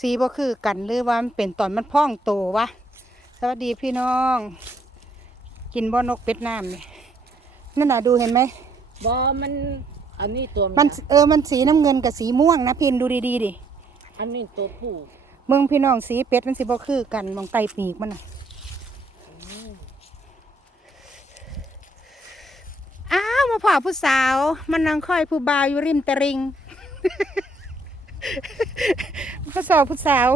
สีบ่คือกันหรือว่ามันเป็นตอนมันพองโตวะสวัสดีพี่น้อง กินบ่นกเป็ดน้ำนี่นั่นน่ะดูเห็นไหมบอมัน อันนี้ตัวมัมันเออมันสีน้ำเงินกับสีม่วงนะพินดูดีๆดิอันนี้ตัวผู้เมืองพี่น้องสีเป็ดมันสิบ่คือกันมองไตปีกมันน่ะอ้าวมาพ่อผู้สาว มันนั่งคอยผู้บ่าวอยู่ริมตะริงเขาสอบผู้สาว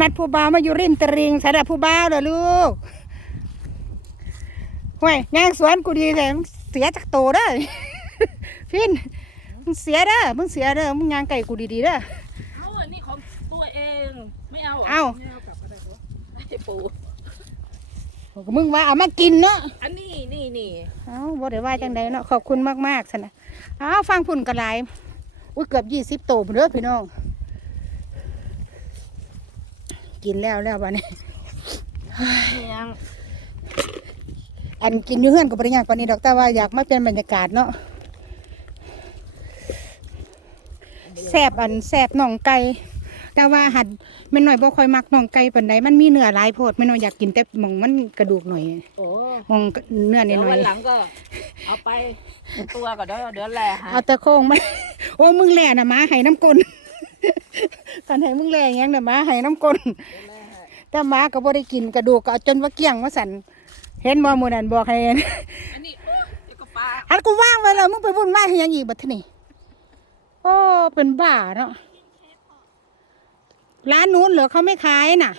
นัดผู้บ่าวมาอยู่ริมตะริงสาดผู้บ่าวเด้อลูกห่วยย่างสวนกูดีแต่มึงเสียจากโตเด้อพินมึงเสียเด้อมึงเสียเด้อมึงย่างไก่กูดีๆเด้อเอาอันนี้ของตัวเองไม่เอาหรเอาไม่เอากลับก็ได้ปะไอ้ปูมึงว่าเอามากินเนาะอันนี้นี่นี่เอ้าบ่ได้ว่าจังใดเนาะขอบคุณมากๆสนะเอ้าวฟังพุ่นกระไรอุ้ยเกือบยี่สิบโตพุ่นเด้อพี่น้อง กินแล้วแล้วบัดนี้เนี่ยงอันกินอยู่เฮือนก็บ่ได้ยากปานนี้ดอกแต่ว่าอยากมาเป็นบรรยากาศเนาะแซบอันแซบน่องไก่แต่ว่าหัดแม่น้อยบ่ค่อยมักน่องไก่ปานใดมันมีเนื้อหลายโพดแม่น้อยอยากกินแต่หมองมันกระดูกหน่อยโอ้หมองเนื้อเดี๋ยวน้อวัยนๆหลังก็ เอาไปตัวก็เดี๋ยวเดี๋ยวแหละฮะเอาแต่โค้งมาโอ้มึงแหล่น่ะหมาไห้น้ำกลน กันให้มึงแหล่หยังน่ะหมาไห้น้ำกลนเดี๋ยวแหละฮะแต่หมาก็บ่ได้กินกระดูกก็เอาจนว่าเกลี้ยงว่าสันเห็นบ่มื้อนั้นบอกให้อันนี้โอ้ยเดี๋ยวก็ปลาอันกูว่างไว้แล้วมึงไปวุ่นวายให้หยังอีกบัดทีนี้โอ้เป็นบ้าเนาะร้านนู้นเหรอเขาไม่ขายน่ะ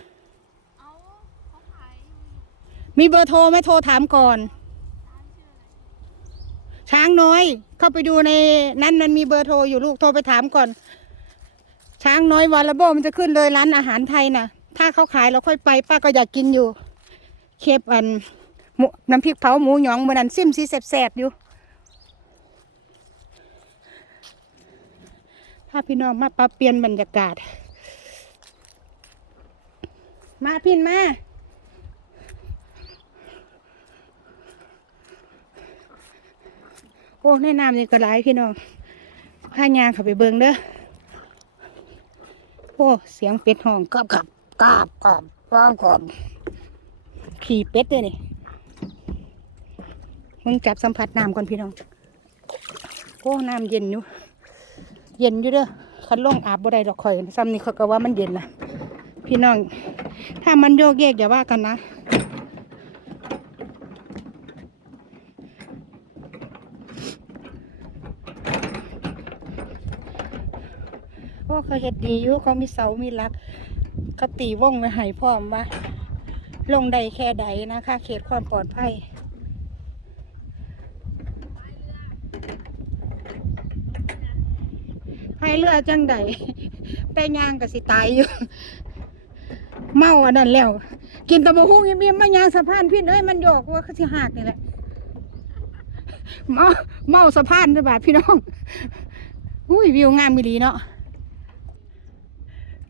มีเบอร์โทรไหมโทรถามก่อน ช้างน้อย เข้าไปดูในนั้นมันมีเบอร์โทรอยู่ลูกโทรไปถามก่อน ช้างน้อยวาลาโบมันจะขึ้นเลยร้านอาหารไทยน่ะ ถ้าเขาขายเราค่อยไปป้าก็อยากกินอยู่ เคปอันหมูน้ำพริกเผาหมูหยองเหมือนนั้นซิมซีแสบๆอยู่ถ้าพี่น้องมาปรับเปลี่ยนบรรยากาศ มาพินมาโอ้ในน้ำนี่ก็หลายพี่น้องพายางเข้าไปเบิงเด้อ อ้เสียงเป็ดห้องกราบกราบกราบกราบกราบกราบขี่เป็ดเลยนี่มึงจับสัมผัสน้ำก่อนพี่น้องโอ้น้ำเย็นอยู่ เย็นอยู่เด้อคันลงอาบบ่ได้ดอกข่อยซ้ำนี่เขาก็ว่ามันเย็นนะพี่น้อง ถ้ามันโยกเยกอย่าว่ากันนะ อ้เขาเฮ็ดดีอยู่เขามีเสามีหลักเขาตีวงไว้ให้พร้อมว่าลงใดแค่ใดนะคะ เขตความปลอดภัยพายเรือจังใดแต่ยางก็สิตายอยู่ เมาอันนั้นแล้ว กินตะบะฮุ่งเมียมายางสะพานพี่เอ้ยมันโยกว่าเขาสิหักนี่แหละเมาเมาสะพานด้วยบาดพี่น้องอุ้ยวิวงามมิลีเนาะ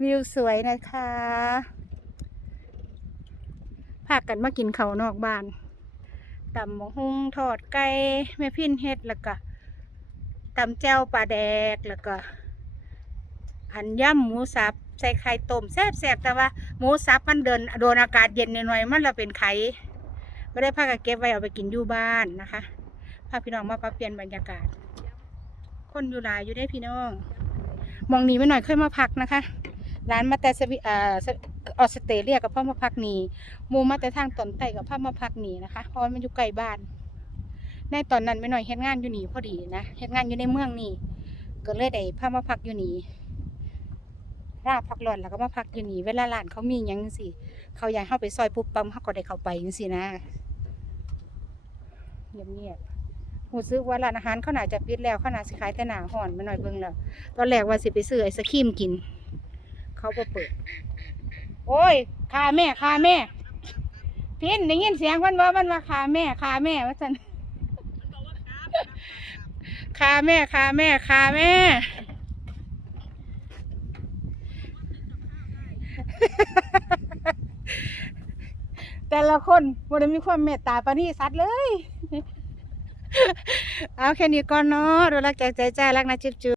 วิวสวยนะคะพากันมากินเขานอกบ้านตำหมกฮุ้งทอดไก่แม่พินเฮ็ดแล้วก็ตำแจ่วปลาแดกแล้วก็อันย่ำหมูสับใส่ไข่ต้มแซ่บๆแต่ว่าหมูสับมันเดินโดนอากาศเย็นหน่อยๆมันละเป็นไข่ก็ได้พากันเก็บไว้เอาไปกินอยู่บ้านนะคะพาพี่น้องมาปรับเปลี่ยนบรรยากาศ คนอยู่หลายอยู่ได้พี่น้อง มองหนีไปหน่อยค่อยมาพักนะคะ ร้านมาแต่สวิออสเตรเลียกับพ่อมาพักหนีมูมาแต่ทางตอนใต้กับพ่อมาพักหนีนะคะเพราะว่ามันอยู่ไกลบ้าน ในตอนนั้นไม่หน่อยเฮ็ดงานอยู่หนีพอดีนะเฮ็ดงานอยู่ในเมืองนี่ก็เลยได้พามาพักอยู่หนีราพักร้อนแล้วก็มาพักอยู่หนีเวลาร้านเขามีหยังสิเขาอยากเข้าไปซอยปุ๊บปั๊มเขาก็ได้เข้าไปจังสินะเงียบเงียบๆหูซื้อว่าร้านอาหารเขาน่าจะปิดแล้วเขาน่าสิขายแต่หนาห่อนไม่หน่อยเบิ่งแล้วตอนแรกว่าสิไปซื้อไอศครีมกิน เขาก็เปิด โอ้ยคาแม่คาแม่ พินได้ยินเสียงมันว่ามันว่าคาแม่คาแม่ว่าสันคาแม่คาแม่คาแม่ แต่ละคนบ่ได้มีความเมตตาปานนี้สัตว์เลย เอาแค่นี้ก่อนเนาะดูรักใจใจใจรักนะจิ๊บจุ